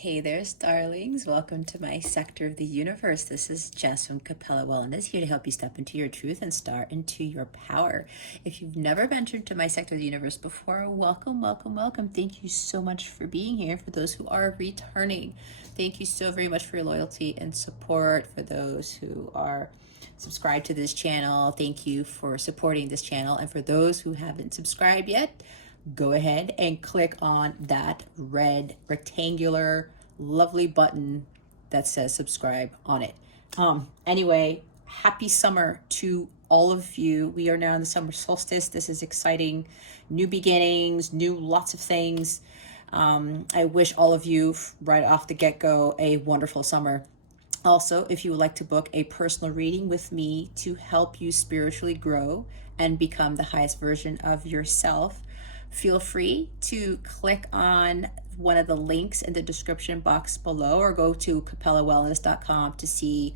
Hey there, starlings. Welcome to my sector of the universe. This is Jess from Capella Wellness, here to help you step into your truth and start into your power. If you've never ventured to my sector of the universe before, welcome, welcome, welcome. Thank you so much for being here. For those who are returning, thank you so very much for your loyalty and support. For those who are subscribed to this channel, thank you for supporting this channel. And for those who haven't subscribed yet, go ahead and click on that red rectangular lovely button that says subscribe on it. Anyway, happy summer to all of you. We are now in the summer solstice. This is exciting. New beginnings, lots of things. I wish all of you right off the get-go a wonderful summer. Also, if you would like to book a personal reading with me to help you spiritually grow and become the highest version of yourself, feel free to click on one of the links in the description box below or go to capellawellness.com to see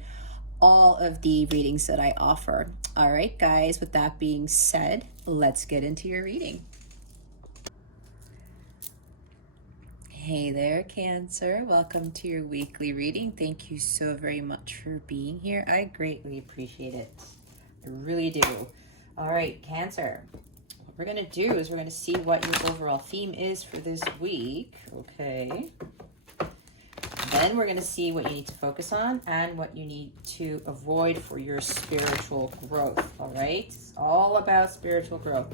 all of the readings that I offer. All right, guys, with that being said, let's get into your reading. Hey there, Cancer. Welcome to your weekly reading. Thank you so very much for being here. I greatly appreciate it. I really do. All right, Cancer. What we're going to do is we're going to see what your overall theme is for this week. Okay. Then we're going to see what you need to focus on and what you need to avoid for your spiritual growth. All right. It's all about spiritual growth.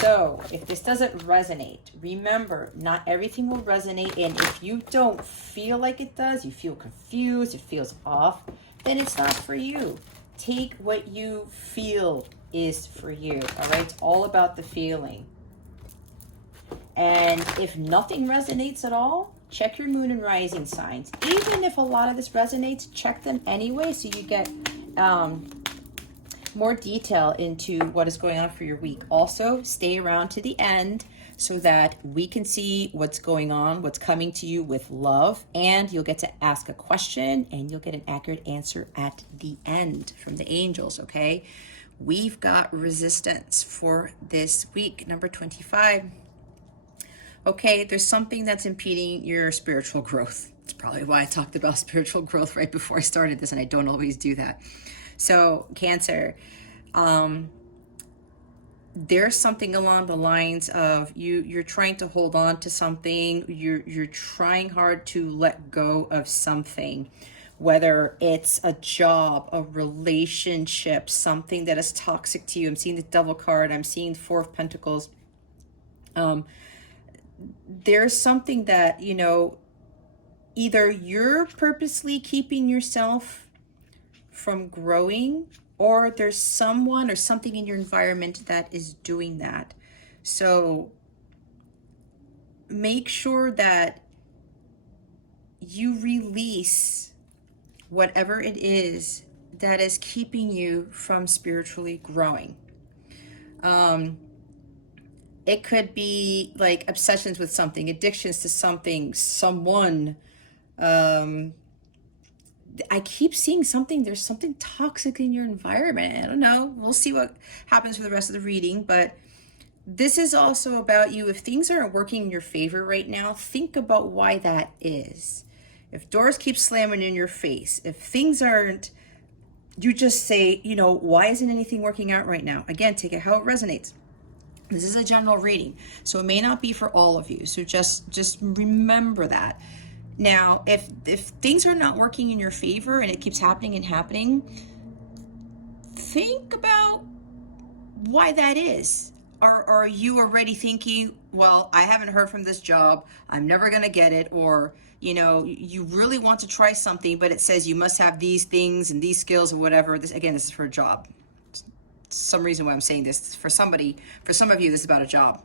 So if this doesn't resonate, remember, not everything will resonate. And if you don't feel like it does, you feel confused, it feels off, then it's not for you. Take what you feel is for you. All right. It's all about the feeling. And if nothing resonates at all, check your moon and rising signs. Even if a lot of this resonates, check them anyway so you get more detail into what is going on for your week. Also, stay around to the end so that we can see what's going on, what's coming to you with love, and you'll get to ask a question and you'll get an accurate answer at the end from the angels, okay? We've got resistance for this week, number 25. Okay, there's something that's impeding your spiritual growth. It's probably why I talked about spiritual growth right before I started this, and I don't always do that. So, Cancer, there's something along the lines of you're trying to hold on to something. You're trying hard to let go of something, whether it's a job, a relationship, something that is toxic to you. I'm seeing the Devil card. I'm seeing the Four of Pentacles. There's something that, either you're purposely keeping yourself from growing, or there's someone or something in your environment that is doing that. So make sure that you release whatever it is that is keeping you from spiritually growing. It could be like obsessions with something, addictions to something, someone. I keep seeing something, there's something toxic in your environment. I don't know. We'll see what happens for the rest of the reading. But this is also about you. If things aren't working in your favor right now, think about why that is. If doors keep slamming in your face, if things aren't, you just say, why isn't anything working out right now? Again, take it how it resonates. This is a general reading, so it may not be for all of you. So just remember that. Now, if things are not working in your favor and it keeps happening and happening, think about why that is. Are you already thinking, well, I haven't heard from this job, I'm never going to get it, or you really want to try something, but it says you must have these things and these skills or whatever. This is for a job. Some reason why I'm saying this. For some of you, this is about a job.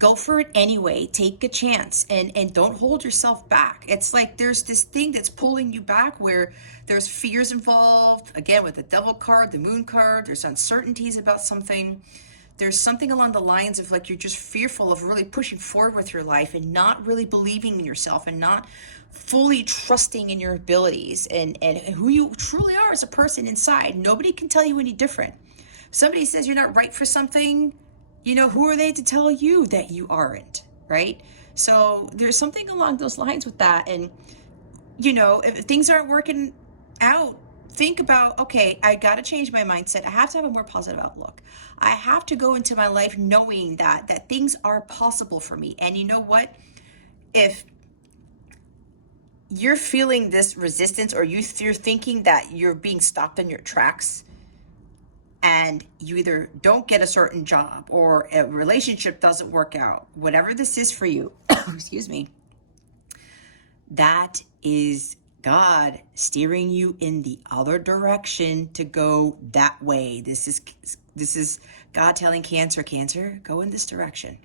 Go for it anyway. Take a chance and don't hold yourself back. It's like there's this thing that's pulling you back where there's fears involved. Again, with the Devil card, the Moon card, there's uncertainties about something. There's something along the lines of like you're just fearful of really pushing forward with your life and not really believing in yourself and not fully trusting in your abilities and who you truly are as a person inside. Nobody can tell you any different. If somebody says you're not right for something, who are they to tell you that you aren't, right? So there's something along those lines with that. And, you know, if things aren't working out, think about, okay, I got to change my mindset. I have to have a more positive outlook. I have to go into my life knowing that things are possible for me. And you know what? If you're feeling this resistance, or you're thinking that you're being stopped in your tracks, and you either don't get a certain job or a relationship doesn't work out, whatever this is for you, excuse me, that is God steering you in the other direction to go that way. This is God telling Cancer, go in this direction.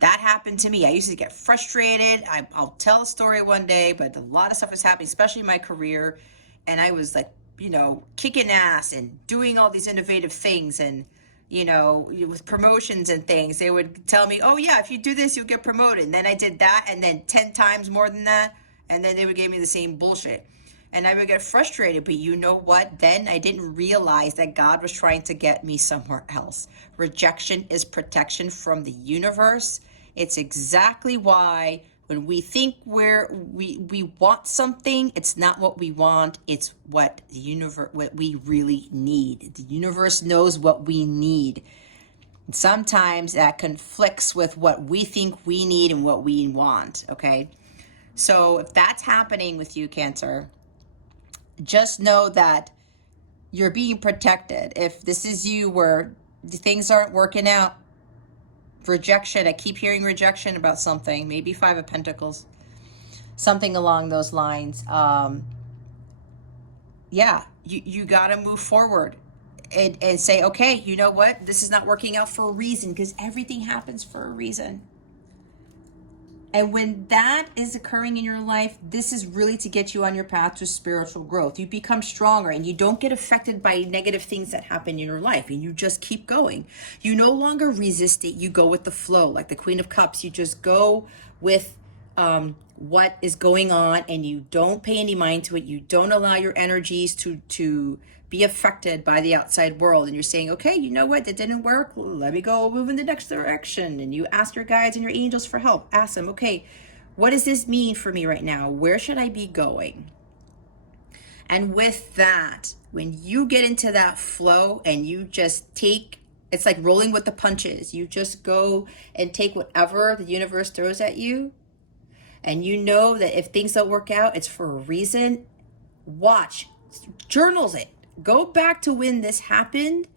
That happened to me. I used to get frustrated. I'll tell a story one day, but a lot of stuff was happening, especially in my career. And I was like, you know, kicking ass and doing all these innovative things. And, you know, with promotions and things, they would tell me, oh yeah, if you do this, you'll get promoted. And then I did that, and then 10 times more than that. And then they would give me the same bullshit. And I would get frustrated, but you know what? Then I didn't realize that God was trying to get me somewhere else. Rejection is protection from the universe. It's exactly why when we think we want something, it's not what we want. It's what we really need. The universe knows what we need. And sometimes that conflicts with what we think we need and what we want, okay? So if that's happening with you, Cancer, just know that you're being protected. If this is you where things aren't working out, rejection, I keep hearing rejection about something, maybe Five of Pentacles, something along those lines. Yeah, you got to move forward and say, okay, you know what? This is not working out for a reason, because everything happens for a reason. And when that is occurring in your life, this is really to get you on your path to spiritual growth. You become stronger and you don't get affected by negative things that happen in your life, and you just keep going. You no longer resist it. You go with the flow. Like the Queen of Cups, you just go with what is going on, and you don't pay any mind to it. You don't allow your energies to be affected by the outside world. And you're saying, okay, you know what, that didn't work, let me go move in the next direction. And you ask your guides and your angels for help. Ask them, okay, what does this mean for me right now? Where should I be going? And with that, when you get into that flow and you just take, it's like rolling with the punches. You just go and take whatever the universe throws at you. And you know that if things don't work out, it's for a reason. Watch, journals it. Go back to when this happened.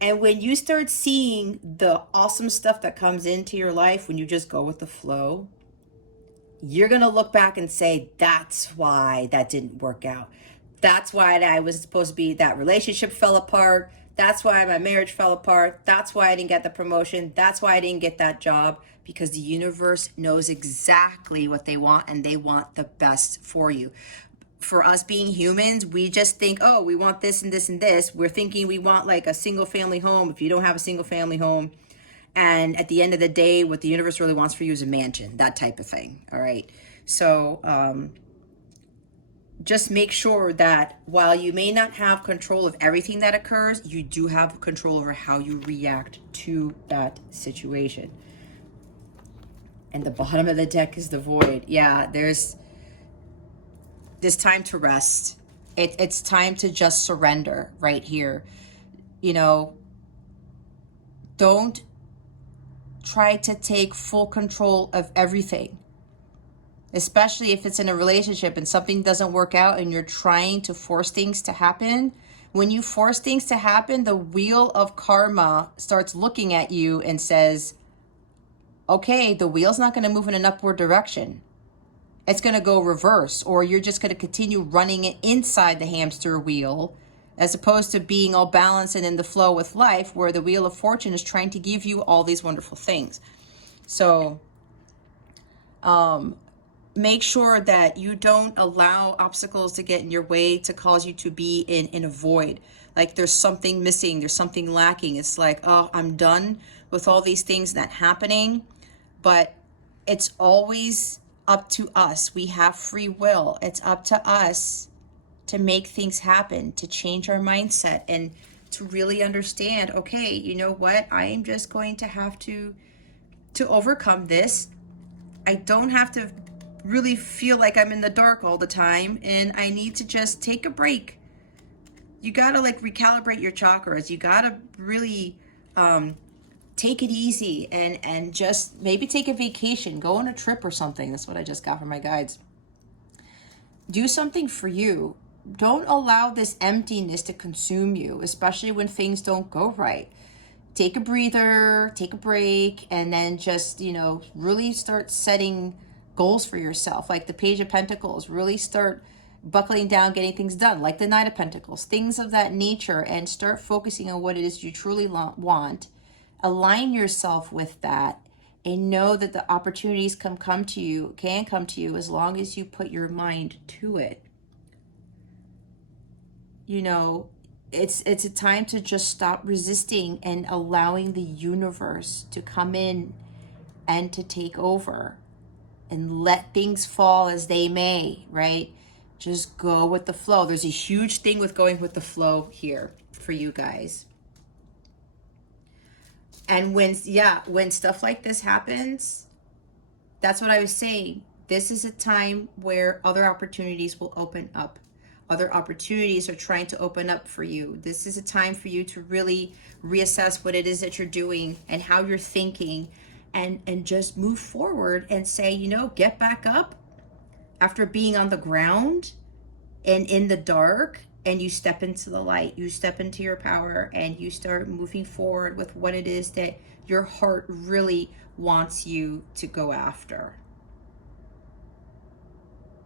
And when you start seeing the awesome stuff that comes into your life, when you just go with the flow, you're going to look back and say, that's why that didn't work out. That's why I was supposed to be, that relationship fell apart. That's why my marriage fell apart. That's why I didn't get the promotion. That's why I didn't get that job, because the universe knows exactly what they want, and they want the best for you. For us being humans, we just think, oh, we want this and this and this. We're thinking we want like a single family home if you don't have a single family home. And at the end of the day, what the universe really wants for you is a mansion, that type of thing. All right. So just make sure that while you may not have control of everything that occurs, you do have control over how you react to that situation. And the bottom of the deck is the Void. Yeah, there's time to rest. It's time to just surrender right here. You know, don't try to take full control of everything, especially if it's in a relationship and something doesn't work out and you're trying to force things to happen. When you force things to happen, the wheel of karma starts looking at you and says, okay, the wheel's not going to move in an upward direction. It's going to go reverse, or you're just going to continue running it inside the hamster wheel, as opposed to being all balanced and in the flow with life, where the wheel of fortune is trying to give you all these wonderful things. So make sure that you don't allow obstacles to get in your way to cause you to be in a void. Like there's something missing, there's something lacking. It's like, oh, I'm done with all these things not happening. But it's always up to us. We have free will. It's up to us to make things happen, to change our mindset, and to really understand, okay, you know what? I am just going to have to overcome this. I don't have to really feel like I'm in the dark all the time, and I need to just take a break. You gotta like recalibrate your chakras. You gotta really take it easy and just maybe take a vacation, go on a trip or something. That's what I just got from my guides. Do something for you. Don't allow this emptiness to consume you, especially when things don't go right. Take a breather, take a break, and then just, really start setting goals for yourself. Like the Page of Pentacles, really start buckling down, getting things done, like the Knight of Pentacles, things of that nature, and start focusing on what it is you truly want. Align yourself with that and know that the opportunities can come to you as long as you put your mind to it. It's a time to just stop resisting and allowing the universe to come in and to take over and let things fall as they may, right? Just go with the flow. There's a huge thing with going with the flow here for you guys. And when stuff like this happens, that's what I was saying. This is a time where other opportunities will open up. Other opportunities are trying to open up for you. This is a time for you to really reassess what it is that you're doing and how you're thinking, and just move forward and say, get back up after being on the ground and in the dark, and you step into the light, you step into your power, and you start moving forward with what it is that your heart really wants you to go after.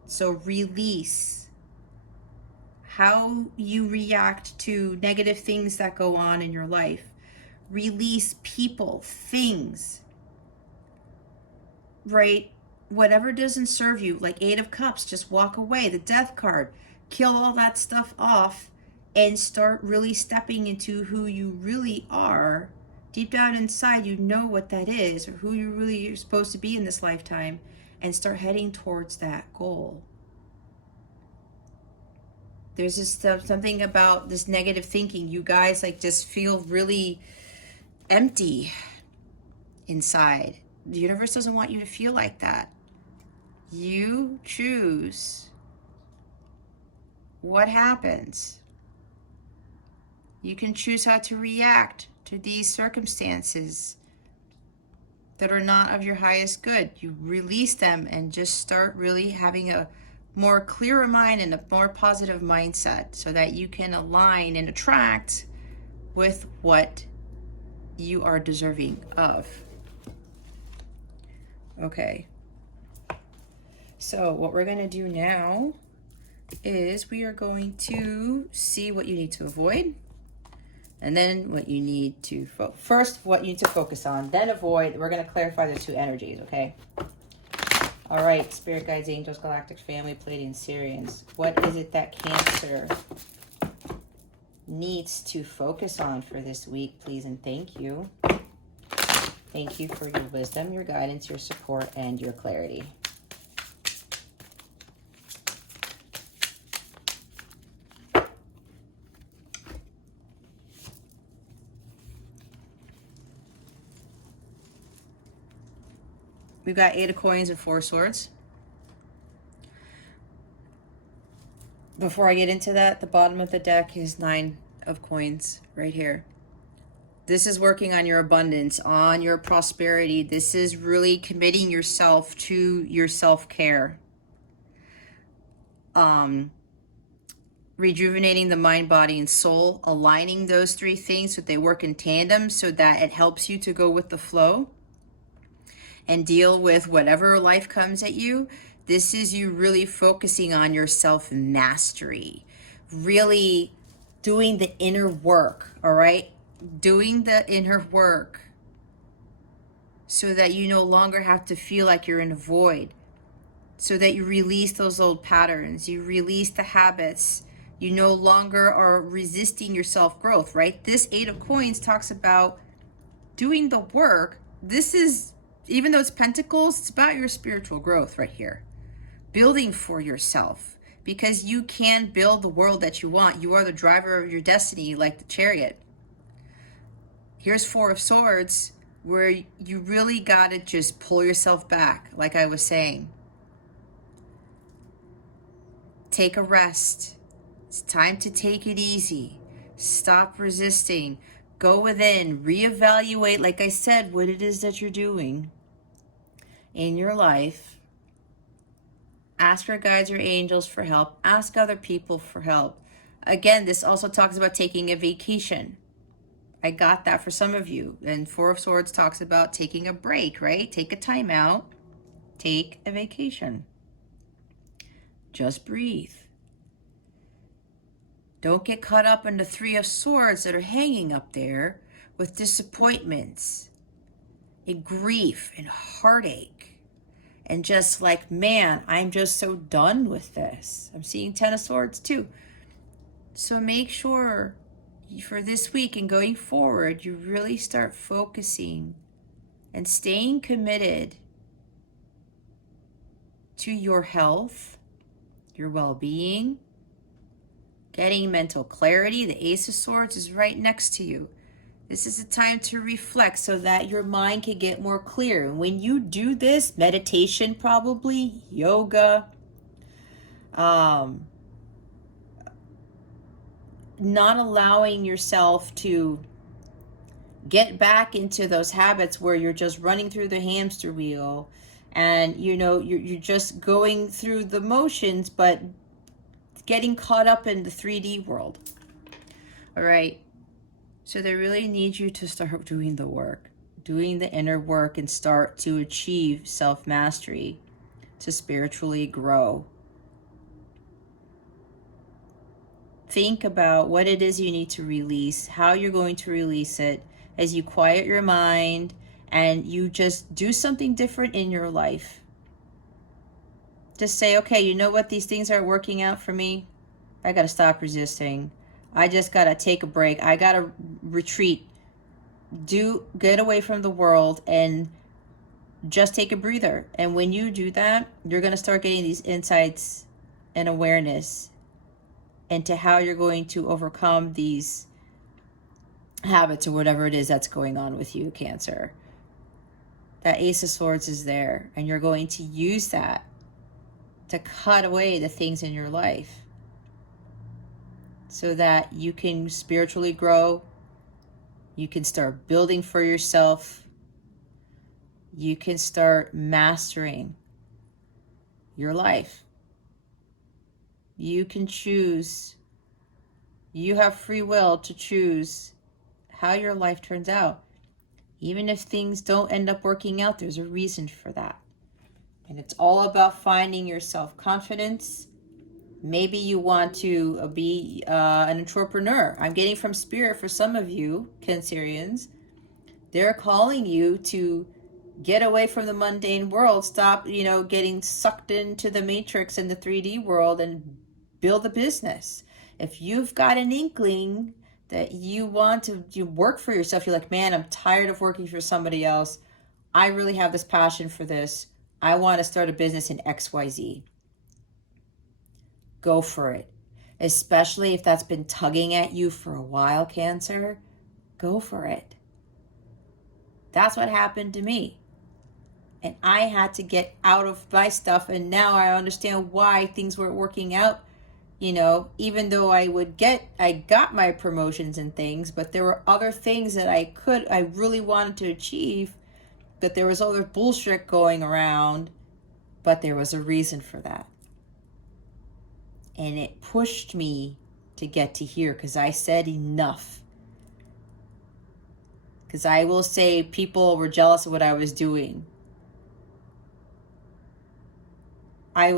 So release how you react to negative things that go on in your life. Release people, things, right? Whatever doesn't serve you, like Eight of Cups, just walk away. The Death card, kill all that stuff off and start really stepping into who you really are. Deep down inside, you know what that is, or who you really are supposed to be in this lifetime, and start heading towards that goal. There's just something about this negative thinking. You guys just feel really empty inside. The universe doesn't want you to feel like that. You choose what happens. You can choose how to react to these circumstances that are not of your highest good. You release them and just start really having a more clearer mind and a more positive mindset so that you can align and attract with what you are deserving of. Okay. So what we're going to do now is we are going to see what you need to avoid, and then what you need to first what you need to focus on, then avoid. We're going to clarify the two energies, okay? All right, Spirit Guides, Angels, Galactic Family, Pleiadian, Syrians. What is it that Cancer needs to focus on for this week, please, and thank you. Thank you for your wisdom, your guidance, your support, and your clarity. We've got 8 of Coins and 4 of Swords. Before I get into that, the bottom of the deck is 9 of Coins right here. This is working on your abundance, on your prosperity. This is really committing yourself to your self-care. Rejuvenating the mind, body, and soul. Aligning those 3 things so they work in tandem so that it helps you to go with the flow and deal with whatever life comes at you. This is you really focusing on your self-mastery, really doing the inner work, all right? Doing the inner work so that you no longer have to feel like you're in a void, so that you release those old patterns, you release the habits, you no longer are resisting your self-growth, right? This 8 of Coins talks about doing the work. This is, even though it's Pentacles, it's about your spiritual growth right here. Building for yourself, because you can build the world that you want. You are the driver of your destiny, like the Chariot. Here's 4 of Swords. where you really got to just pull yourself back, like I was saying. Take a rest. It's time to take it easy. Stop resisting. Go within. Reevaluate, like I said, what it is that you're doing in your life. Ask your guides or angels for help. Ask other people for help. Again, this also talks about taking a vacation. I got that for some of you. And Four of Swords talks about taking a break, right? Take a time out. Take a vacation. Just breathe. Don't get caught up in the Three of Swords that are hanging up there with disappointments and grief and heartache. And just like, man, I'm just so done with this. I'm seeing Ten of Swords too. So make sure for this week and going forward, you really start focusing and staying committed to your health, your well-being, getting mental clarity. The Ace of Swords is right next to you. This is a time to reflect so that your mind can get more clear. And when you do this, meditation probably, yoga, not allowing yourself to get back into those habits where you're just running through the hamster wheel and you're just going through the motions, but getting caught up in the 3D world. All right. So they really need you to start doing the work, doing the inner work, and start to achieve self-mastery, to spiritually grow. Think about what it is you need to release, how you're going to release it as you quiet your mind and you just do something different in your life. Just say, okay, you know what? These things aren't working out for me. I got to stop resisting. I just got to take a break. I got to retreat. Get away from the world and just take a breather. And when you do that, you're going to start getting these insights and awareness into how you're going to overcome these habits or whatever it is that's going on with you, Cancer. That Ace of Swords is there, and you're going to use that to cut away the things in your life so that you can spiritually grow, you can start building for yourself, you can start mastering your life. You can choose, you have free will to choose how your life turns out. Even if things don't end up working out, there's a reason for that. And it's all about finding your self-confidence. Maybe you want to be an entrepreneur. I'm getting from Spirit for some of you, Cancerians. They're calling you to get away from the mundane world. Stop, getting sucked into the matrix and the 3D world and build a business. If you've got an inkling that you want to work for yourself, you're like, man, I'm tired of working for somebody else. I really have this passion for this. I want to start a business in XYZ. Go for it. Especially if that's been tugging at you for a while, Cancer. Go for it. That's what happened to me. And I had to get out of my stuff. And now I understand why things weren't working out. Even though I got my promotions and things, but there were other things that I really wanted to achieve, but there was other bullshit going around, but there was a reason for that. And it pushed me to get to here because I said enough. Because I will say people were jealous of what I was doing. I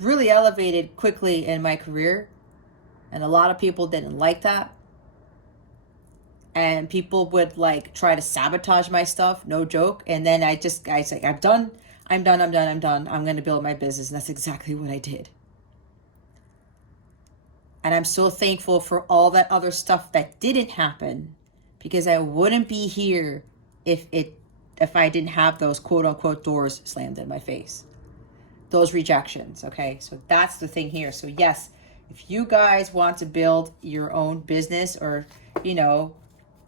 really elevated quickly in my career, and a lot of people didn't like that. And people would try to sabotage my stuff, no joke. And then I say, I'm done. I'm going to build my business. And that's exactly what I did. And I'm so thankful for all that other stuff that didn't happen, because I wouldn't be here if I didn't have those quote unquote doors slammed in my face. Those rejections, okay? So that's the thing here. So yes, if you guys want to build your own business or,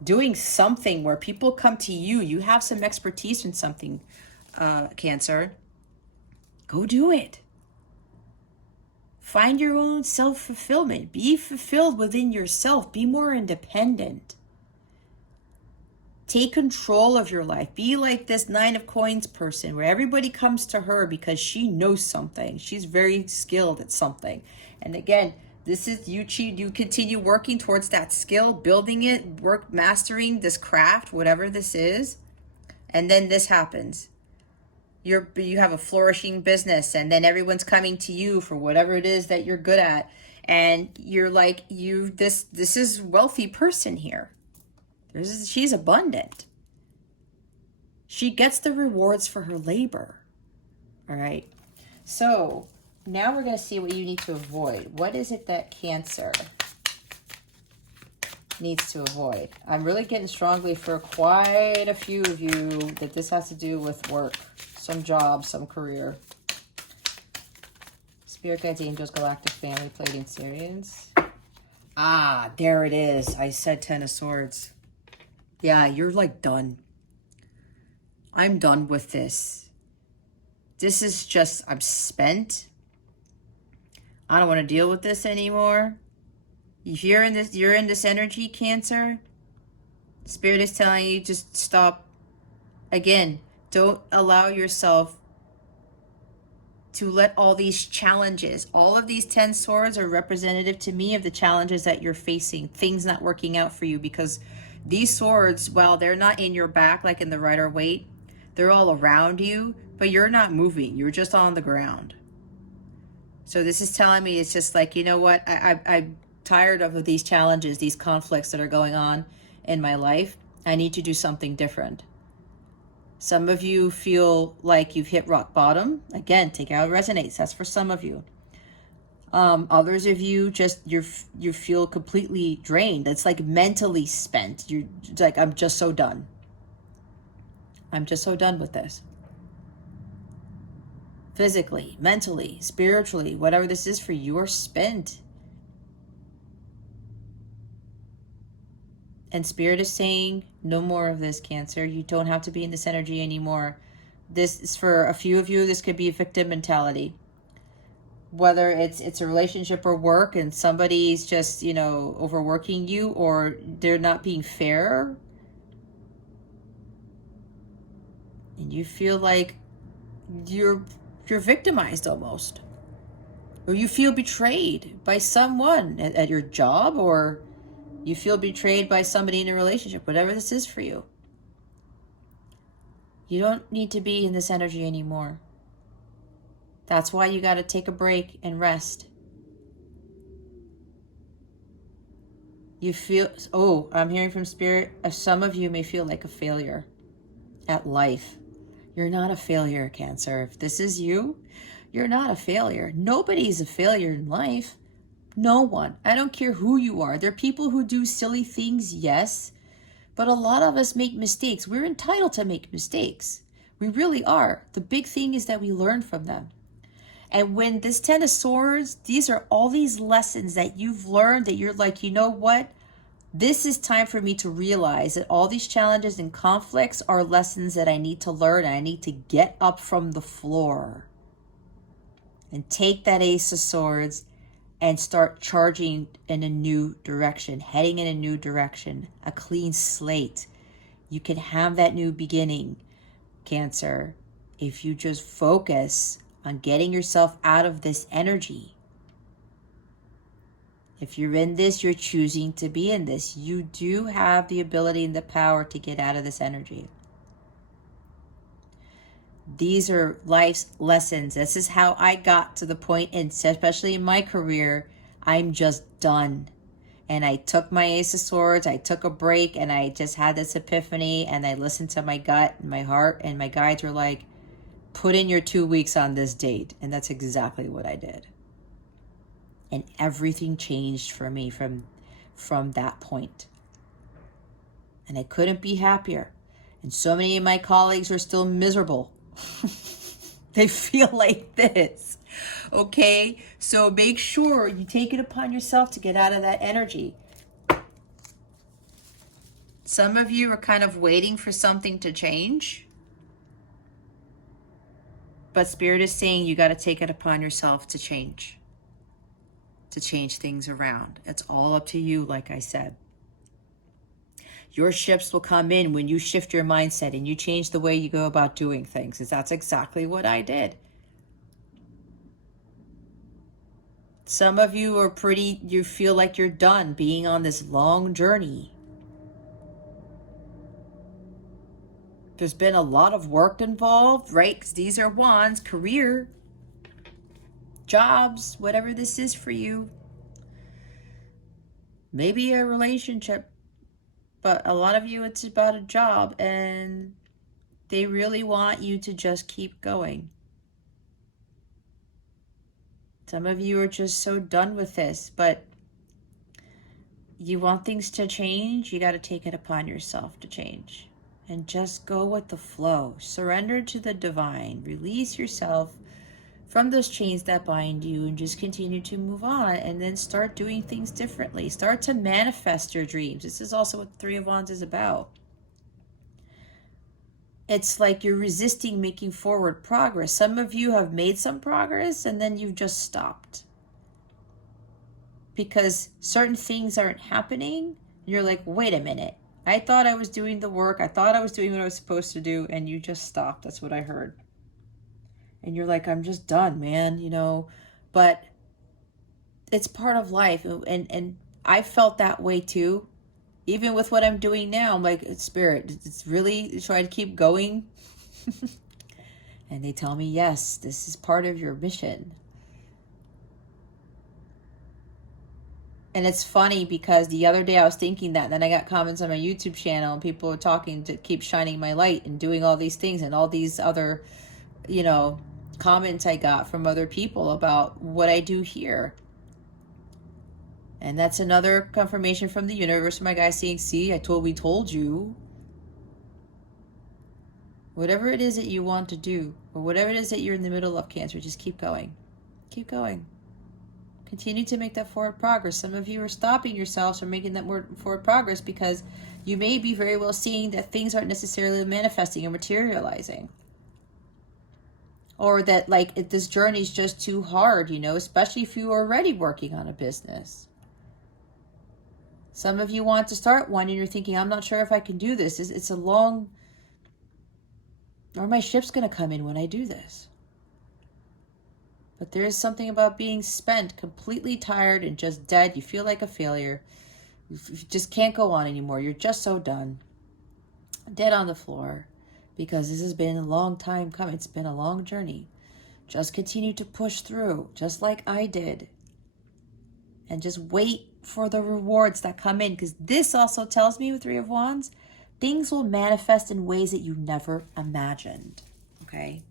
doing something where people come to you. You have some expertise in something, Cancer. Go do it. Find your own self-fulfillment. Be fulfilled within yourself. Be more independent. Take control of your life. Be like this 9 of Coins person where everybody comes to her because she knows something. She's very skilled at something. And again, this is you continue working towards that skill, building it, mastering this craft, whatever this is. And then this happens. You have a flourishing business, and then everyone's coming to you for whatever it is that you're good at. And you're like, this is wealthy person here. She's abundant. She gets the rewards for her labor. All right. So now we're going to see what you need to avoid. What is it that Cancer needs to avoid? I'm really getting strongly for quite a few of you that this has to do with work, some job, some career. Spirit guides, angels, galactic family, Pleiadian Sirians. Ah, there it is. I said 10 of Swords. Yeah, you're like done. I'm done with this. This is just, I'm spent. I don't want to deal with this anymore. If you're in this energy, Cancer, Spirit is telling you just stop. Again, don't allow yourself to let all these challenges, all of these 10 swords are representative to me of the challenges that you're facing, things not working out for you, because these swords, while they're not in your back like in the Rider-Waite, they're all around you, but you're not moving. You're just on the ground. So this is telling me, it's just like, you know what? I'm tired of these challenges, these conflicts that are going on in my life. I need to do something different. Some of you feel like you've hit rock bottom. Again, take out resonates. That's for some of you. Others of you just you feel completely drained. It's like mentally spent. You're like, I'm just so done. I'm just so done with this. Physically, mentally, spiritually, whatever this is for you, are spent. And Spirit is saying, no more of this, Cancer. You don't have to be in this energy anymore. This is for a few of you, this could be a victim mentality. Whether it's a relationship or work and somebody's just, overworking you, or they're not being fair. And you feel like you're victimized almost. Or you feel betrayed by someone at your job, or you feel betrayed by somebody in a relationship, whatever this is for you. You don't need to be in this energy anymore. That's why you got to take a break and rest. You feel, I'm hearing from Spirit, some of you may feel like a failure at life. You're not a failure, Cancer. If this is you, you're not a failure. Nobody's a failure in life. No one. I don't care who you are. There are people who do silly things, yes, but a lot of us make mistakes. We're entitled to make mistakes. We really are. The big thing is that we learn from them. And when this 10 of Swords, these are all these lessons that you've learned that you're like, you know what? This is time for me to realize that all these challenges and conflicts are lessons that I need to learn, and I need to get up from the floor and take that Ace of Swords and start charging in a new direction, heading in a new direction, a clean slate. You can have that new beginning, Cancer, if you just focus on getting yourself out of this energy. If you're in this, you're choosing to be in this. You do have the ability and the power to get out of this energy. These are life's lessons. This is how I got to the point, and especially in my career, I'm just done. And I took my Ace of Swords, I took a break, and I just had this epiphany, and I listened to my gut and my heart, and my guides were like, put in your 2 weeks on this date. And that's exactly what I did. And everything changed for me from that point. And I couldn't be happier. And so many of my colleagues are still miserable. They feel like this. Okay? So make sure you take it upon yourself to get out of that energy. Some of you are kind of waiting for something to change. But Spirit is saying you got to take it upon yourself to change things around. It's all up to you, like I said. Your shifts will come in when you shift your mindset and you change the way you go about doing things. Because that's exactly what I did. Some of you are you feel like you're done being on this long journey. There's been a lot of work involved, right? Because these are wands, career, jobs, whatever this is for you. Maybe a relationship. But a lot of you, it's about a job, and they really want you to just keep going. Some of you are just so done with this, but you want things to change. You got to take it upon yourself to change. And just go with the flow. Surrender to the divine. Release yourself from those chains that bind you and just continue to move on, and then start doing things differently. Start to manifest your dreams. This is also what the Three of Wands is about. It's like you're resisting making forward progress. Some of you have made some progress and then you've just stopped because certain things aren't happening. You're like, wait a minute. I thought I was doing the work. I thought I was doing what I was supposed to do, and you just stopped. That's what I heard. And you're like, I'm just done, man, you know, but it's part of life. And I felt that way too. Even with what I'm doing now, I'm like, Spirit, it's really trying to keep going. And they tell me, yes, this is part of your mission. And it's funny because the other day I was thinking that, and then I got comments on my YouTube channel and people are talking to keep shining my light and doing all these things, and all these other, you know, comments I got from other people about what I do here. And that's another confirmation from the universe, from my guy saying, see, we told you. Whatever it is that you want to do, or whatever it is that you're in the middle of, Cancer, just keep going. Keep going. Continue to make that forward progress. Some of you are stopping yourselves from making that more forward progress because you may be very well seeing that things aren't necessarily manifesting or materializing. Or that like this journey is just too hard, you know, especially if you are already working on a business. Some of you want to start one and you're thinking, I'm not sure if I can do this. It's a long, or my ship's going to come in when I do this. But there is something about being spent, completely tired and just dead. You feel like a failure. You just can't go on anymore. You're just so done. Dead on the floor. Because this has been a long time coming. It's been a long journey. Just continue to push through, just like I did. And just wait for the rewards that come in. Because this also tells me with Three of Wands, things will manifest in ways that you never imagined. Okay?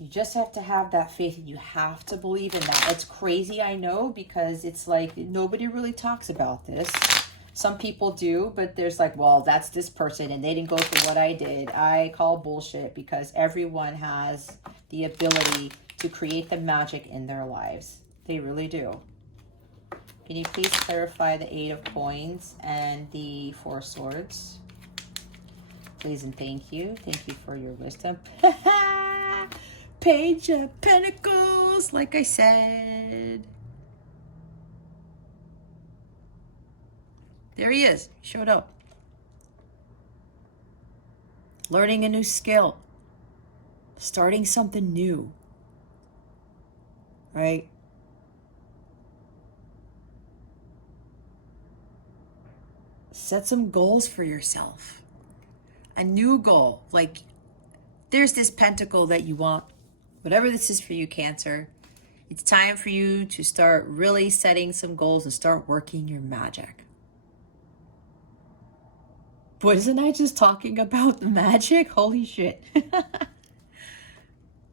You just have to have that faith, and you have to believe in that. It's crazy, I know, because it's like nobody really talks about this. Some people do, but there's like, well, that's this person and they didn't go through what I did. I call bullshit, because everyone has the ability to create the magic in their lives. They really do. Can you please clarify the Eight of Coins and the Four of Swords? Please and thank you. Thank you for your wisdom. Page of Pentacles, like I said. There he is. He showed up. Learning a new skill. Starting something new. Right? Set some goals for yourself. A new goal. Like, there's this pentacle that you want. Whatever this is for you, Cancer. It's time for you to start really setting some goals and start working your magic. Wasn't I just talking about the magic? Holy shit.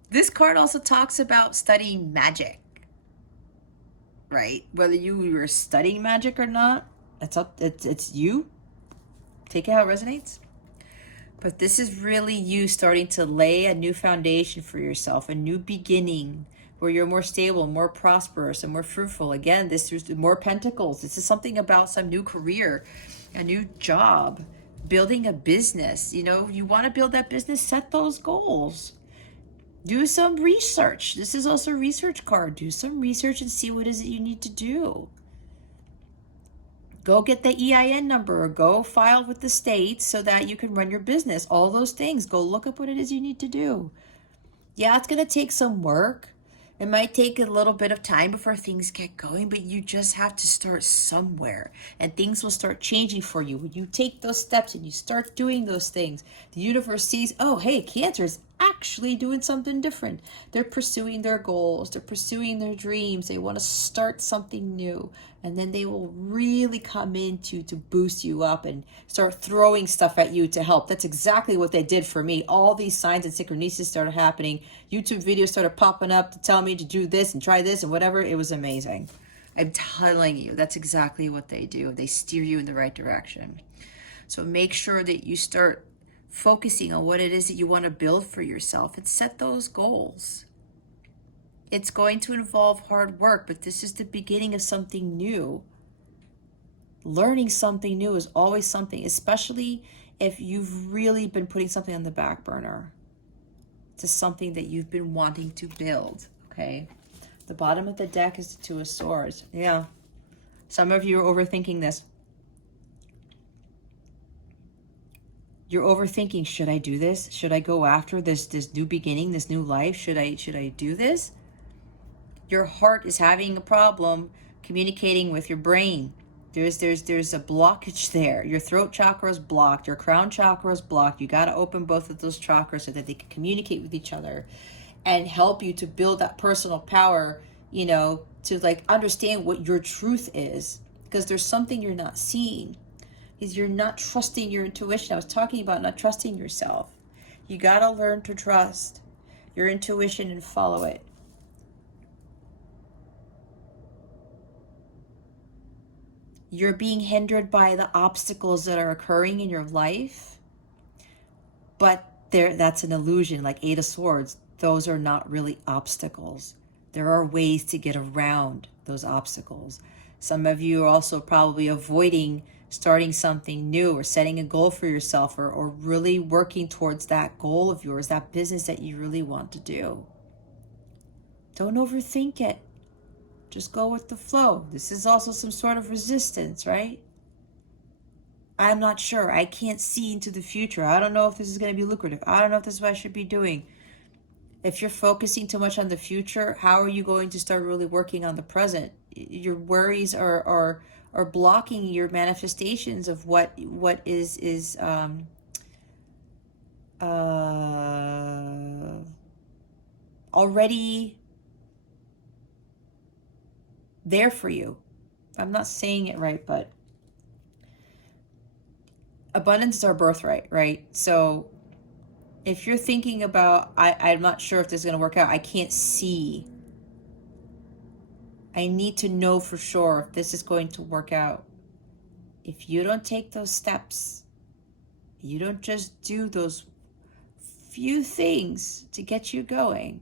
This card also talks about studying magic. Right? Whether you are studying magic or not, it's you. Take it how it resonates. But this is really you starting to lay a new foundation for yourself, a new beginning, where you're more stable, more prosperous, and more fruitful. Again, this is more pentacles. This is something about some new career, a new job, building a business. You know, you want to build that business, set those goals. Do some research. This is also a research card. Do some research and see what is it you need to do. Go get the EIN number or go file with the state so that you can run your business. All those things. Go look up what it is you need to do. Yeah, it's going to take some work. It might take a little bit of time before things get going, but you just have to start somewhere and things will start changing for you. When you take those steps and you start doing those things, the universe sees, oh, hey, Cancer is actually doing something different. They're pursuing their goals. They're pursuing their dreams. They want to start something new. And then they will really come in to boost you up and start throwing stuff at you to help. That's exactly what they did for me. All these signs and synchronicities started happening. YouTube videos started popping up to tell me to do this and try this and whatever. It was amazing. I'm telling you, that's exactly what they do. They steer you in the right direction. So make sure that you start focusing on what it is that you want to build for yourself and set those goals. It's going to involve hard work, but this is the beginning of something new. Learning something new is always something, especially if you've really been putting something on the back burner to something that you've been wanting to build, okay? The bottom of the deck is the Two of Swords. Yeah. Some of you are overthinking this. You're overthinking, should I do this? Should I go after this new beginning, this new life? Should I do this? Your heart is having a problem communicating with your brain. There's a blockage there. Your throat chakra is blocked. Your crown chakra is blocked. You got to open both of those chakras so that they can communicate with each other and help you to build that personal power, you know, to like understand what your truth is, because there's something you're not seeing. Is you're not trusting your intuition. I was talking about not trusting yourself. You got to learn to trust your intuition and follow it. You're being hindered by the obstacles that are occurring in your life, but that's an illusion. Like Eight of Swords, those are not really obstacles. There are ways to get around those obstacles. Some of you are also probably avoiding starting something new or setting a goal for yourself, or really working towards that goal of yours, that business that you really want to do. Don't overthink it. Just go with the flow. This is also some sort of resistance, right? I'm not sure. I can't see into the future. I don't know if this is going to be lucrative. I don't know if this is what I should be doing. If you're focusing too much on the future, how are you going to start really working on the present? Your worries are blocking your manifestations of what is already there for you. I'm not saying it right, but abundance is our birthright, right? So if you're thinking about, I'm not sure if this is going to work out, I can't see, I need to know for sure if this is going to work out. If you don't take those steps, you don't just do those few things to get you going,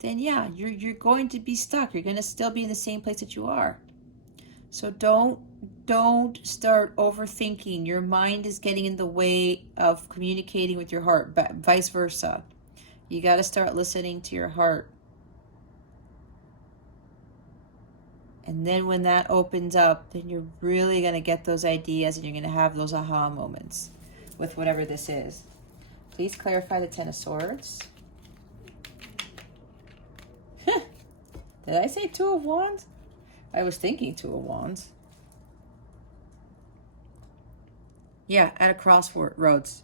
then yeah, you're going to be stuck. You're going to still be in the same place that you are. So don't start overthinking. Your mind is getting in the way of communicating with your heart, but vice versa. You got to start listening to your heart. And then when that opens up, then you're really going to get those ideas and you're going to have those aha moments with whatever this is. Please clarify the Ten of Swords. Did I say Two of Wands? I was thinking Two of Wands. Yeah, at a crossroads.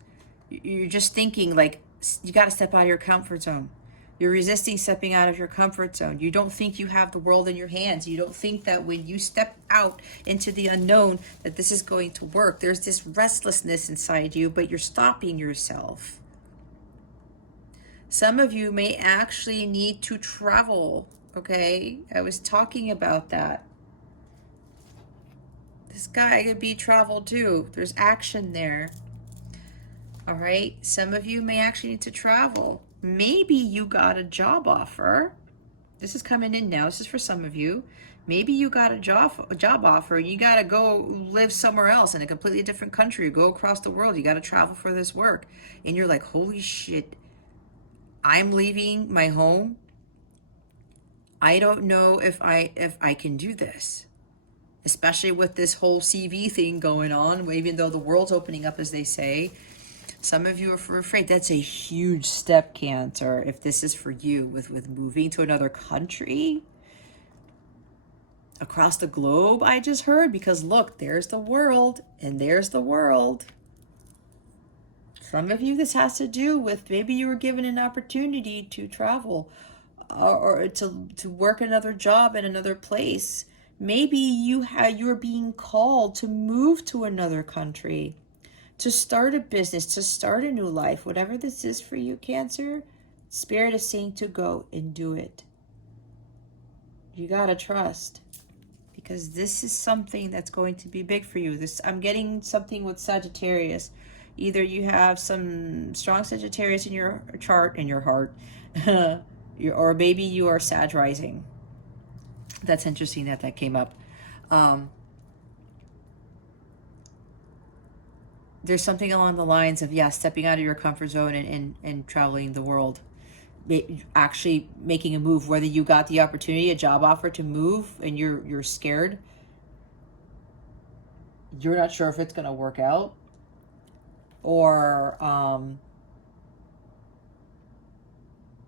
You're just thinking like, you got to step out of your comfort zone. You're resisting stepping out of your comfort zone. You don't think you have the world in your hands. You don't think that when you step out into the unknown that this is going to work. There's this restlessness inside you, but you're stopping yourself. Some of you may actually need to travel. Okay, I was talking about that. This guy could be travel too. There's action there. All right, some of you may actually need to travel. Maybe you got a job offer This is coming in now. This is for some of you. Maybe you got a job offer. You got to go live somewhere else in a completely different country, go across the world. You got to travel for this work. And you're like, holy shit, I'm leaving my home. I don't know if I can do this. Especially with this whole CV thing going on, even though the world's opening up, as they say. Some of you are afraid. That's a huge step, Cancer, if this is for you, with moving to another country, across the globe, I just heard, because look, there's the world, and there's the world. Some of you, this has to do with maybe you were given an opportunity to travel or to work another job in another place. Maybe you're being called to move to another country, to start a business, to start a new life. Whatever this is for you, Cancer, Spirit is saying to go and do it. You gotta trust, because this is something that's going to be big for you. I'm getting something with Sagittarius. Either you have some strong Sagittarius in your chart, in your heart, or maybe you are Sag rising. That's interesting that came up. There's something along the lines of, stepping out of your comfort zone and traveling the world. Actually making a move, whether you got the opportunity, a job offer to move, and you're scared. You're not sure if it's going to work out. Or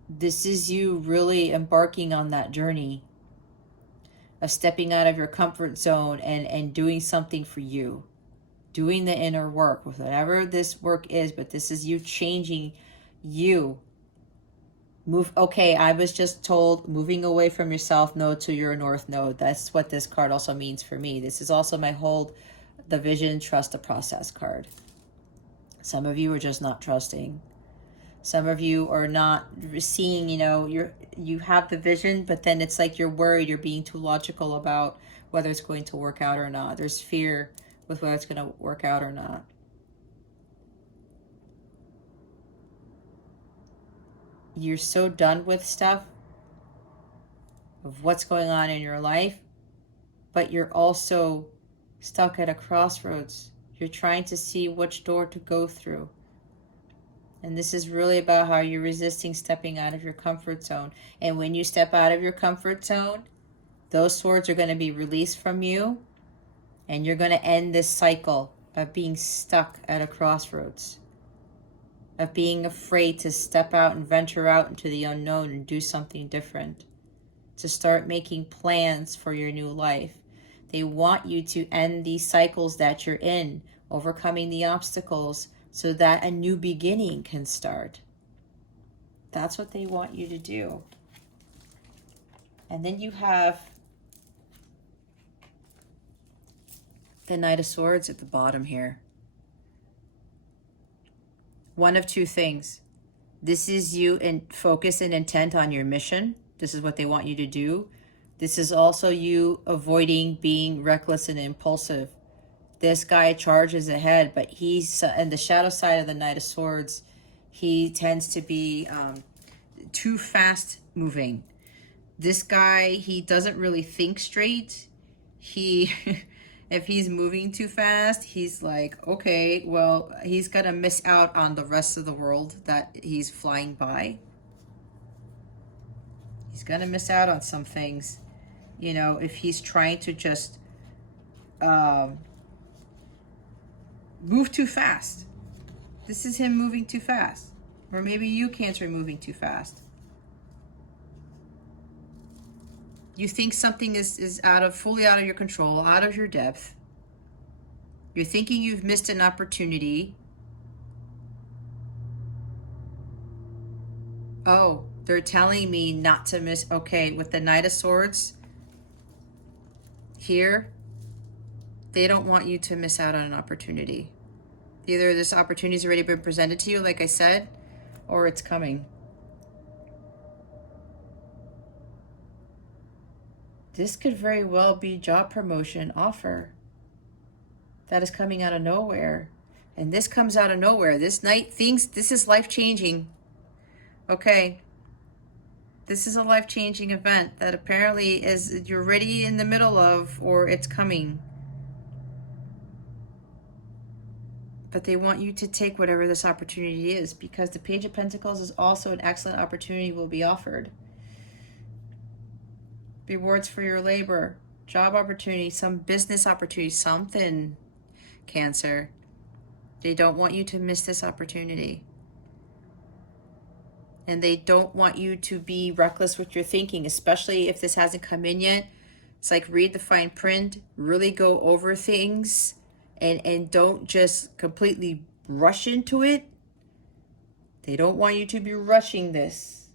this is you really embarking on that journey of stepping out of your comfort zone and doing something for you. Doing the inner work with whatever this work is, but this is you changing you. Okay, I was just told moving away from your south node to your north node. That's what this card also means for me. This is also my hold the vision, trust the process card. Some of you are just not trusting. Some of you are not seeing, you have the vision, but then it's like you're worried, you're being too logical about whether it's going to work out or not. There's fear with whether it's going to work out or not. You're so done with stuff, of what's going on in your life, but you're also stuck at a crossroads. You're trying to see which door to go through. And this is really about how you're resisting stepping out of your comfort zone. And when you step out of your comfort zone, those swords are going to be released from you. And you're going to end this cycle of being stuck at a crossroads. Of being afraid to step out and venture out into the unknown and do something different. To start making plans for your new life. They want you to end these cycles that you're in, overcoming the obstacles so that a new beginning can start. That's what they want you to do. And then you have the Knight of Swords at the bottom here. One of two things. This is you in focus and intent on your mission. This is what they want you to do. This is also you avoiding being reckless and impulsive. This guy charges ahead, but he's in the shadow side of the Knight of Swords. He tends to be too fast moving. This guy, he doesn't really think straight. If he's moving too fast, he's like, okay, well, he's gonna miss out on the rest of the world that he's flying by. He's gonna miss out on some things, if he's trying to just move too fast. This is him moving too fast. Or maybe you, Cancer, moving too fast. You think something is fully out of your control, out of your depth. You're thinking you've missed an opportunity. Oh, they're telling me not to miss. Okay, with the Knight of Swords here, they don't want you to miss out on an opportunity. Either this opportunity's already been presented to you, like I said, or it's coming. This could very well be job promotion offer that is coming out of nowhere. And this comes out of nowhere. This night, this is life-changing. Okay. This is a life-changing event that apparently is you're already in the middle of, or it's coming. But they want you to take whatever this opportunity is, because the Page of Pentacles is also an excellent opportunity will be offered. Rewards for your labor, job opportunity, some business opportunity, something, Cancer. They don't want you to miss this opportunity. And they don't want you to be reckless with your thinking, especially if this hasn't come in yet. It's like, read the fine print, really go over things, and don't just completely rush into it. They don't want you to be rushing this.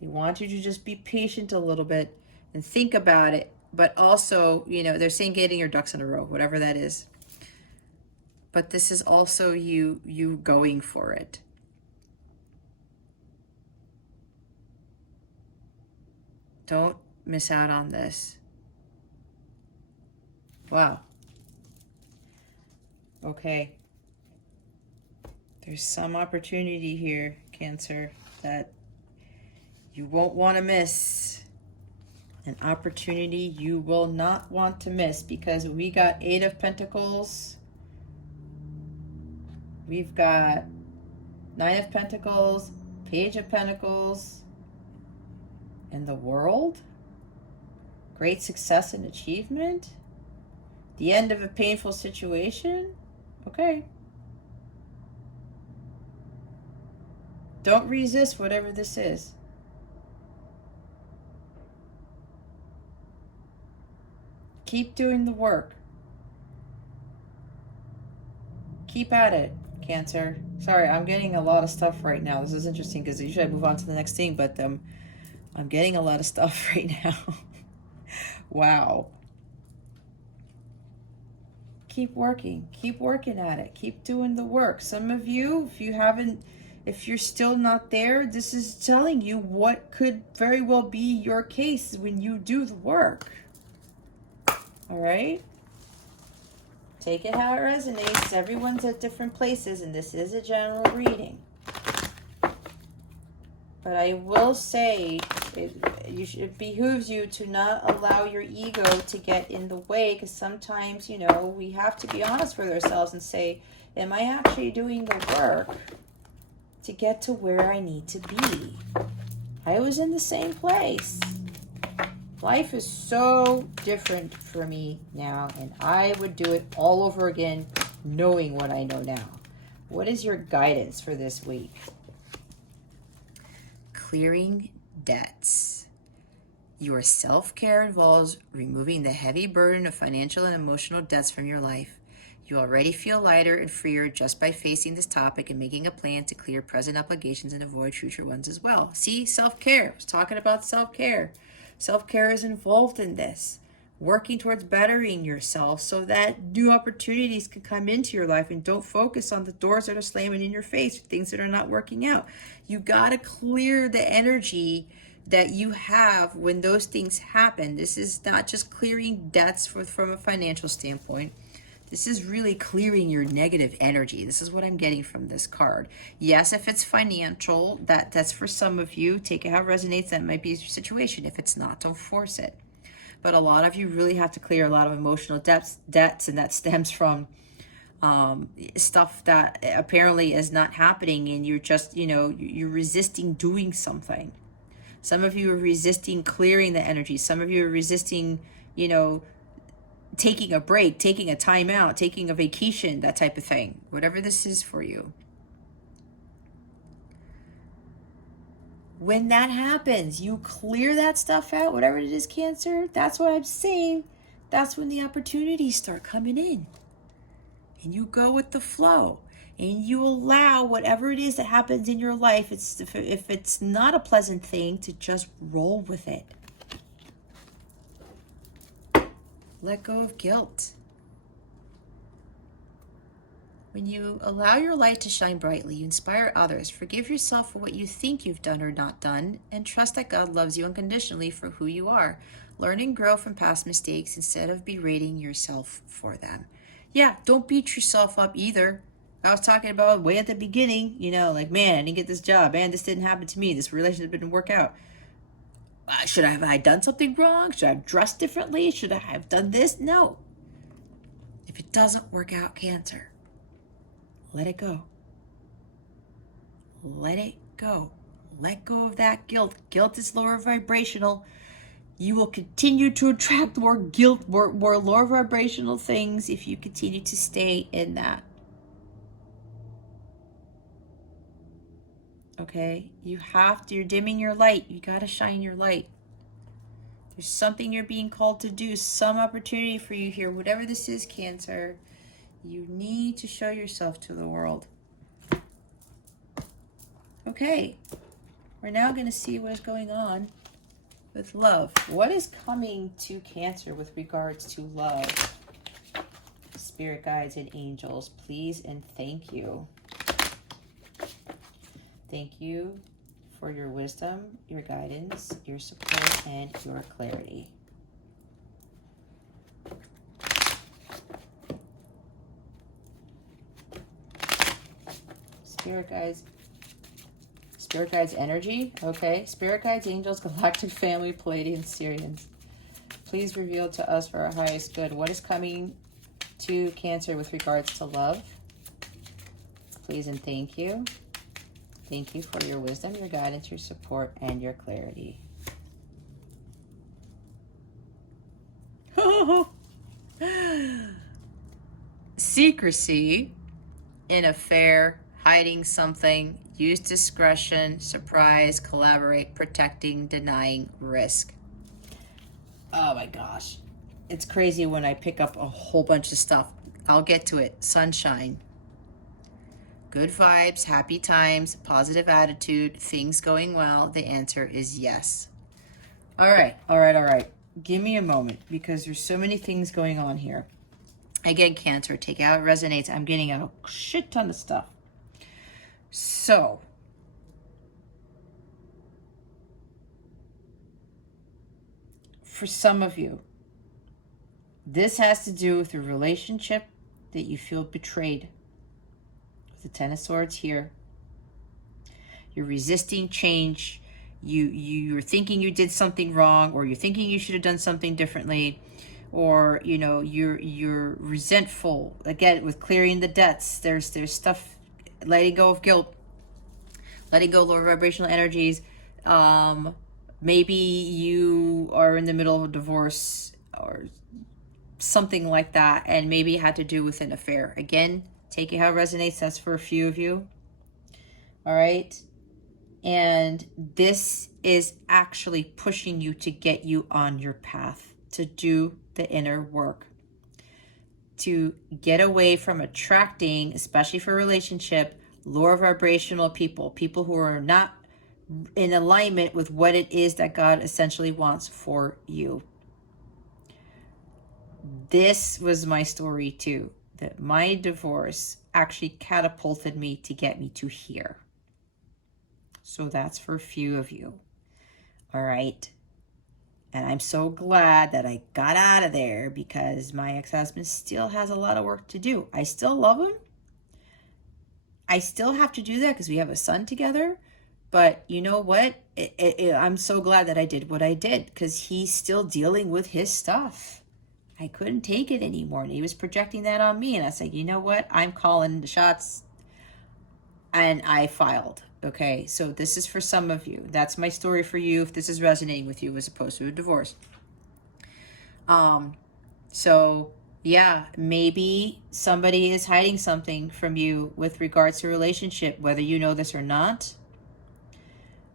They want you to just be patient a little bit and think about it. But also, you know, they're saying getting your ducks in a row, whatever that is. But this is also you going for it. Don't miss out on this. Wow. Okay. There's some opportunity here, Cancer, that you won't want to miss. An opportunity you will not want to miss, because we got 8 of Pentacles. We've got 9 of Pentacles, Page of Pentacles, and the World. Great success and achievement. The end of a painful situation. Okay. Don't resist whatever this is. Keep doing the work. Keep at it, Cancer. Sorry, I'm getting a lot of stuff right now. This is interesting because usually I move on to the next thing, but I'm getting a lot of stuff right now. Wow. Keep working at it. Keep doing the work. Some of you, if you're still not there, this is telling you what could very well be your case when you do the work. All right? Take it how it resonates. Everyone's at different places, and this is a general reading. But I will say, it behooves you to not allow your ego to get in the way, because sometimes, you know, we have to be honest with ourselves and say, am I actually doing the work to get to where I need to be? I was in the same place. Life is so different for me now, and I would do it all over again, knowing what I know now. What is your guidance for this week? Clearing debts. Your self-care involves removing the heavy burden of financial and emotional debts from your life. You already feel lighter and freer just by facing this topic and making a plan to clear present obligations and avoid future ones as well. See, self-care. I was talking about self-care. Self-care is involved in this. Working towards bettering yourself so that new opportunities can come into your life, and don't focus on the doors that are slamming in your face, things that are not working out. You got to clear the energy that you have when those things happen. This is not just clearing debts from a financial standpoint. This is really clearing your negative energy. This is what I'm getting from this card. Yes, if it's financial, that's for some of you. Take it how it resonates. That might be your situation. If it's not, don't force it. But a lot of you really have to clear a lot of emotional debts, and that stems from stuff that apparently is not happening, and you're just, you know, you're resisting doing something. Some of you are resisting clearing the energy. Some of you are resisting, you know, taking a break, taking a time out, taking a vacation, that type of thing. Whatever this is for you. When that happens, you clear that stuff out, whatever it is, Cancer. That's what I'm saying. That's when the opportunities start coming in. And you go with the flow. And you allow whatever it is that happens in your life, if it's not a pleasant thing, to just roll with it. Let go of guilt. When you allow your light to shine brightly, you inspire others. Forgive yourself for what you think you've done or not done, and trust that God loves you unconditionally for who you are. Learn and grow from past mistakes instead of berating yourself for them. Yeah, don't beat yourself up either. I was talking about way at the beginning, you know, like, man, I didn't get this job, man, this didn't happen to me, this relationship didn't work out. Should I have done something wrong? Should I have dressed differently? Should I have done this? No. If it doesn't work out, Cancer, let it go. Let it go. Let go of that guilt. Guilt is lower vibrational. You will continue to attract more guilt, more lower vibrational things if you continue to stay in that. Okay? You're dimming your light. You got to shine your light. There's something you're being called to do, some opportunity for you here. Whatever this is, Cancer, you need to show yourself to the world. Okay, we're now going to see what is going on with love. What is coming to Cancer with regards to love? Spirit guides and angels, please and thank you. Thank you for your wisdom, your guidance, your support, and your clarity. Spirit guides energy. Okay. Spirit guides, angels, galactic family, Palladians, Syrians. Please reveal to us for our highest good what is coming to Cancer with regards to love. Please and thank you. Thank you for your wisdom, your guidance, your support, and your clarity. Secrecy, an affair, hiding something, use discretion, surprise, collaborate, protecting, denying, risk. Oh my gosh. It's crazy when I pick up a whole bunch of stuff. I'll get to it. Sunshine. Good vibes, happy times, positive attitude, things going well. The answer is yes. All right. Give me a moment because there's so many things going on here. Again, Cancer, take it how it resonates. I'm getting a shit ton of stuff. So, for some of you, this has to do with a relationship that you feel betrayed. The Ten of Swords here. You're resisting change. You're thinking you did something wrong, or you're thinking you should have done something differently, or you're resentful. Again, with clearing the debts, there's stuff, letting go of guilt, letting go of lower vibrational energies. Maybe you are in the middle of a divorce or something like that, and maybe it had to do with an affair. Again, take it how it resonates. That's for a few of you. All right. And this is actually pushing you to get you on your path, to do the inner work, to get away from attracting, especially for a relationship, lower vibrational people who are not in alignment with what it is that God essentially wants for you. This was my story too. That my divorce actually catapulted me to get me to here. So that's for a few of you. All right. And I'm so glad that I got out of there because my ex-husband still has a lot of work to do. I still love him. I still have to do that because we have a son together. But you know what? I'm so glad that I did what I did because he's still dealing with his stuff. I couldn't take it anymore. And he was projecting that on me. And I said, you know what? I'm calling the shots. And I filed. Okay. So this is for some of you. That's my story for you. If this is resonating with you as opposed to a divorce. So yeah, maybe somebody is hiding something from you with regards to a relationship, whether you know this or not.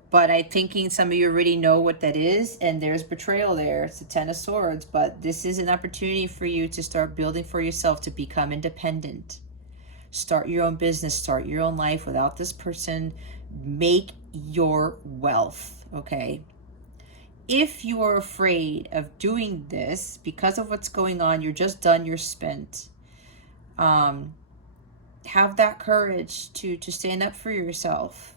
But I'm thinking some of you already know what that is, and there's betrayal there. It's the Ten of Swords, but this is an opportunity for you to start building for yourself, to become independent. Start your own business, start your own life without this person. Make your wealth, okay? If you are afraid of doing this because of what's going on, you're just done, you're spent. Have that courage to stand up for yourself.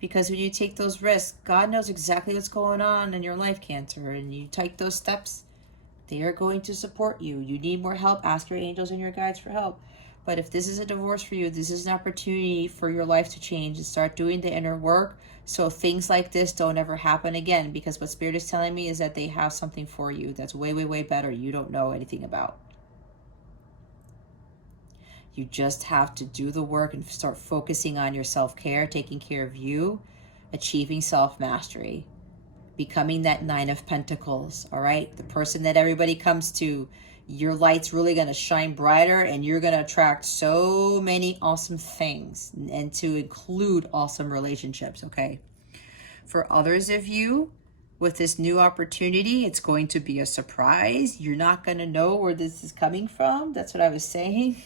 Because when you take those risks, God knows exactly what's going on in your life, Cancer. And you take those steps, they are going to support you. You need more help, ask your angels and your guides for help. But if this is a divorce for you, this is an opportunity for your life to change and start doing the inner work so things like this don't ever happen again. Because what Spirit is telling me is that they have something for you that's way, way, way better you don't know anything about. You just have to do the work and start focusing on your self-care, taking care of you, achieving self-mastery, becoming that Nine of Pentacles, all right? The person that everybody comes to. Your light's really going to shine brighter, and you're going to attract so many awesome things, and to include awesome relationships, okay? For others of you, with this new opportunity, it's going to be a surprise. You're not going to know where this is coming from. That's what I was saying.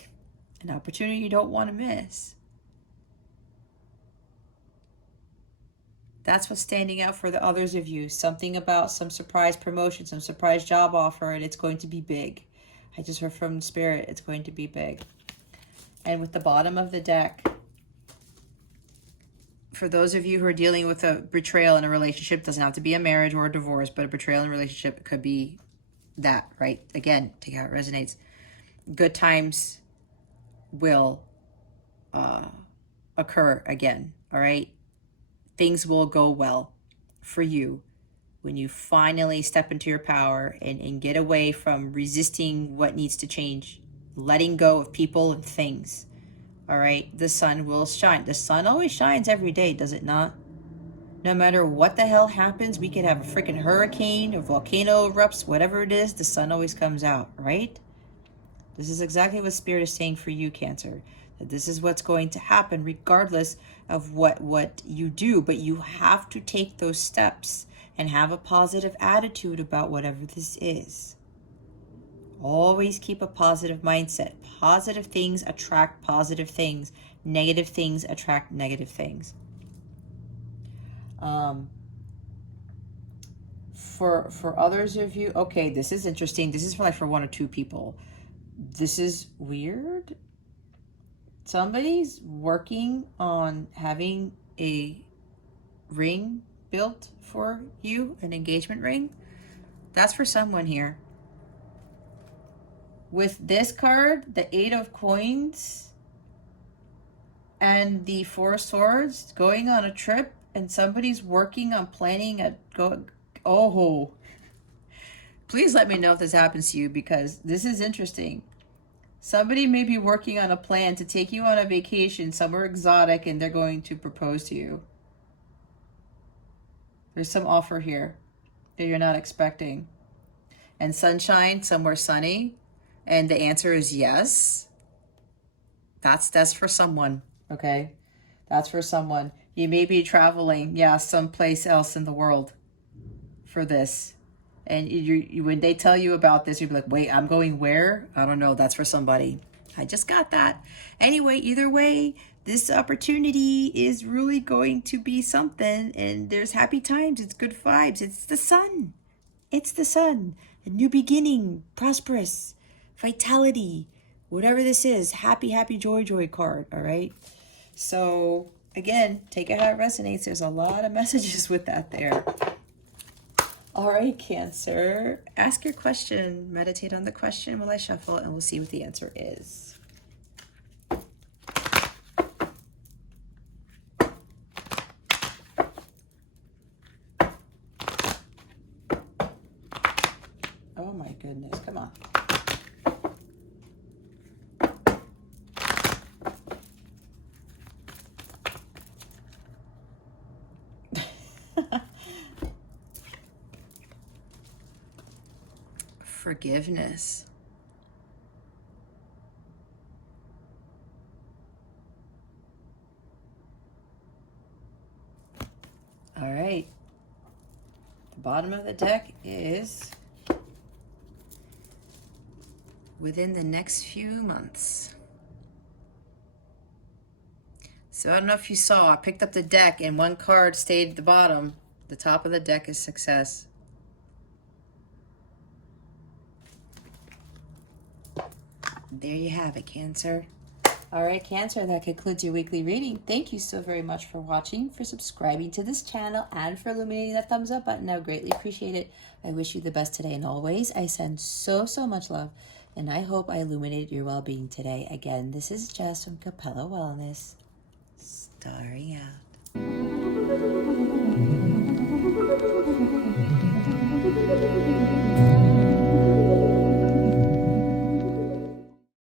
An opportunity you don't want to miss. That's what's standing out for the others of you. Something about some surprise promotion, some surprise job offer, and it's going to be big. I just heard from Spirit, it's going to be big. And with the bottom of the deck, for those of you who are dealing with a betrayal in a relationship, doesn't have to be a marriage or a divorce, but a betrayal in a relationship could be that, right? Again, take how it resonates. Good times will occur again, all right? Things will go well for you when you finally step into your power and get away from resisting what needs to change, letting go of people and things. All right, the sun will shine. The sun always shines every day, does it not? No matter what the hell happens, we could have a freaking hurricane, a volcano erupts, whatever it is, the sun always comes out, right? This is exactly what Spirit is saying for you, Cancer. That this is what's going to happen regardless of what you do. But you have to take those steps and have a positive attitude about whatever this is. Always keep a positive mindset. Positive things attract positive things. Negative things attract negative things. For others of you, okay, this is interesting. This is probably for one or two people. This is weird. Somebody's working on having a ring built for you, an engagement ring. That's for someone here. With this card, the Eight of Coins and the Four of Swords, going on a trip, and somebody's working on planning a oh. Please let me know if this happens to you, because this is interesting. Somebody may be working on a plan to take you on a vacation somewhere exotic, and they're going to propose to you. There's some offer here that you're not expecting. And sunshine, somewhere sunny, and the answer is yes. That's for someone, okay? That's for someone. You may be traveling, someplace else in the world for this. And you when they tell you about this, you'll be like, wait, I'm going where? I don't know. That's for somebody. I just got that. Anyway, either way, this opportunity is really going to be something. And there's happy times. It's good vibes. It's the sun. It's the sun. A new beginning. Prosperous. Vitality. Whatever this is. Happy, happy, joy, joy card. All right. So, again, take it how it resonates. There's a lot of messages with that there. All right, Cancer, ask your question, meditate on the question while I shuffle, and we'll see what the answer is. Oh my goodness, come on. Forgiveness. All right. The bottom of the deck is within the next few months. So I don't know if you saw, I picked up the deck and one card stayed at the bottom. The top of the deck is success. There you have it, Cancer. All right, Cancer, that concludes your weekly reading. Thank you so very much for watching, for subscribing to this channel, and for illuminating that thumbs up button. I greatly appreciate it. I wish you the best today and always. I send so much love And I hope I illuminated your well-being today. Again, this is Jess from Capella Wellness, starring out.